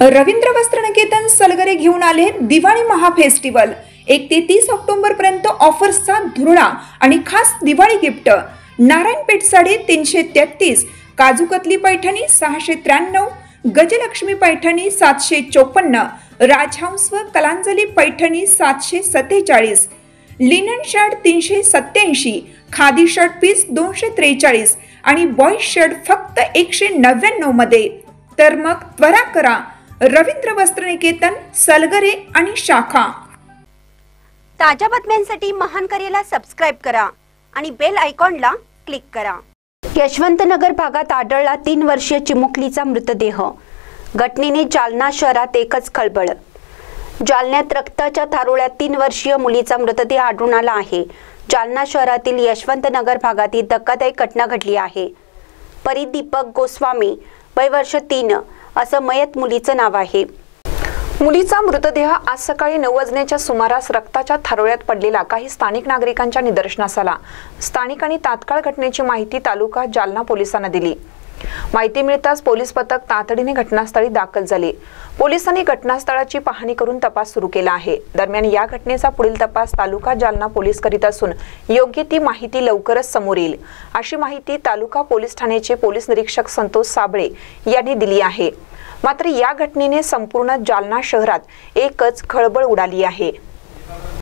रवींद्र वस्त्रनिकेतन सलगरे घेऊन आले दिवाळी महाफेस्टिवल। 1 ते 30 ऑक्टोबर पर्यंत ऑफर्सचा धुरळा आणि खास दिवाळी गिफ्ट। नारायणपेठ साडी 333, काजूकतली पैठणी 693, गजलक्ष्मी पैठणी 754, राजहंस व Kalanjali Paithani 747, linen shirt 387, khadi shirt piece 243 आणि बॉय शर्ट फक्त 199 मध्ये। तर मग त्वरा करा, रवींद्र वस्त्रनिकेतन सलगरे आणि शाखा। ताज्या बातम्यांसाठी महान करेला सबस्क्राइब करा आणि बेल आयकॉनला क्लिक करा। यशवंतनगर भागात आढळला 3 वर्षीय चिमुकलीचा मृतदेह। घटनेने जालना शहरात एकच खळबळ। जालन्यात रक्ताच्या थारोळ्यात 3 वर्षीय मुलीचा मृतदेह आढळून आला आहे। जालना शहरातील यशवंतनगर भागात ही धक्कादायक घटना घडली आहे। परी दीपक गोस्वामी, वय वर्ष 3 असं मयत मुलीचं नाव आहे। मुलीचा मृतदेह आज सकाळी 9 वाजण्याच्या सुमारास रक्ताच्या थारोळ्यात पडलेला काही स्थानिक नागरिकांच्या निदर्शनास आला। स्थानिकांनी तात्काळ घटनेची माहिती तालुका जालना पोलिसांना दिली। माहिती मिळताच पोलीस पथक तातडीने घटनास्थळी दाखल झाले। पोलिसांनी घटनास्थळाची पाहणी करून तपास सुरू केला आहे। दरम्यान या घटनेचा पुढील तपास तालुका जालना पोलीस करीत असून योग्य ती माहिती लवकरच समोर येईल, अशी माहिती तालुका पोलीस ठाण्याचे पोलीस निरीक्षक संतोष साबळे यांनी दिली आहे। मात्र या घटनेने संपूर्ण जालना शहरात एकच खळबळ उडाली आहे।